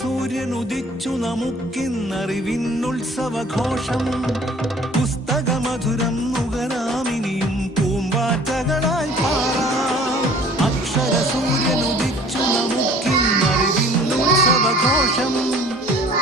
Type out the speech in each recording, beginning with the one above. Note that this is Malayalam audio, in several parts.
അക്ഷരസൂര്യനുദിച്ചു നമുക്കിന്നറിവിന്നുത്സവഘോഷം. പുസ്തകമധുരം നുകരാമിനിയും പൂമ്പാറ്റകളായി പാറാം. അക്ഷരസൂര്യനുദിച്ചു നമുക്കിന്നറിവിന്നുത്സവഘോഷം.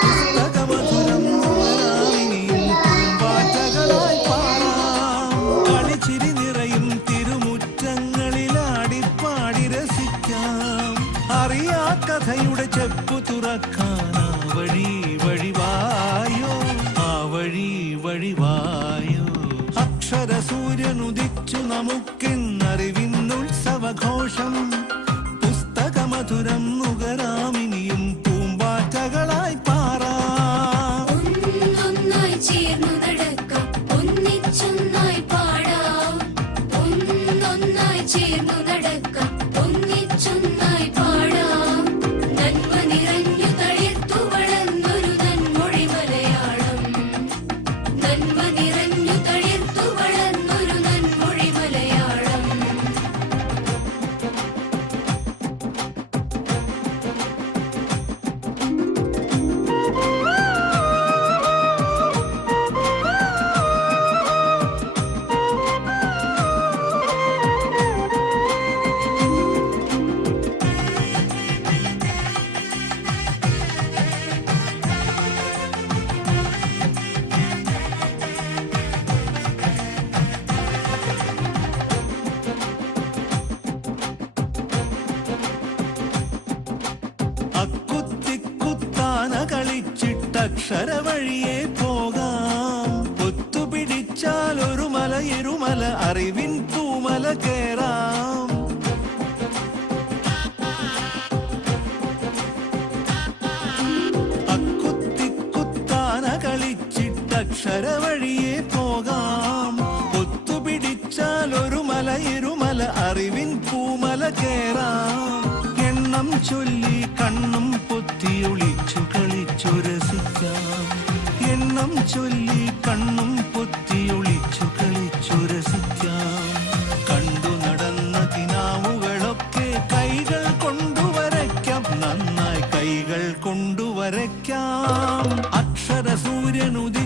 പുസ്തകമധുരം നുകരാമിനിയും പൂമ്പാറ്റകളായി പാറാം. കളിച്ചിരി നിറയും തിരുമുറ്റങ്ങളിലാടിപ്പാടി രസിക്കാം. അറിയാ കഥയുടെ ചെപ്പു തുറക്കാൻ ആ വഴി വഴിവായോ, ആ വഴി വഴിവായോ. അക്ഷരസൂര്യനുദിച്ചു നമുക്കിന്നറിവിന്നുത്സവഘോഷം. പുസ്തകമധുരം നുകരാമിനിയും പൂമ്പാറ്റകളായി പാറാം. ഒന്നൊന്നായി ചേർന്നു നടക്കാം, ഒന്നിച്ചൊന്നായി പാടാം. ഒന്നൊന്നായി ചേർന്നു നടക്കാം, ഒന്നിച്ചൊന്നായി പാടാം. നന്മ നിറഞ്ഞു തളിർത്തു വളർന്നൊരു നന്മൊഴി മലയാളം. നന്മ നിറഞ്ഞു തളിർത്തു വളർന്നൊരു നന്മൊഴി മലയാളം. അക്കുത്തിക്കുത്താന കളിച്ചിട്ടക്ഷര വഴിയെ പോകാം. ഒത്തുപിടിച്ചാൽ ഒരു മല ഇരുമല അറിവിൻ പൂമല കേറാം. അക്കുത്തിക്കുത്താന കളിച്ചിട്ടക്ഷര വഴിയെ പോകാം. ഒത്തുപിടിച്ചാൽ ഒരു മല ഇരുമല അറിവിൻ പൂമല കേറാം. എണ്ണം ചൊല്ലി കണ്ണും പൊത്തി ഒളിച്ചു കളിച്ചു രസിക്കാം. എണ്ണം ചൊല്ലി കണ്ണും പൊത്തി ഒളിച്ചു കളിച്ചു രസിക്കാം. കണ്ടു നടന്ന കിനാവുകളൊക്കെ കൈകൾ കൊണ്ടുവരയ്ക്കാം. നന്നായി കൈകൾ കൊണ്ടുവരയ്ക്കാം. അക്ഷരസൂര്യനുദിച്ചു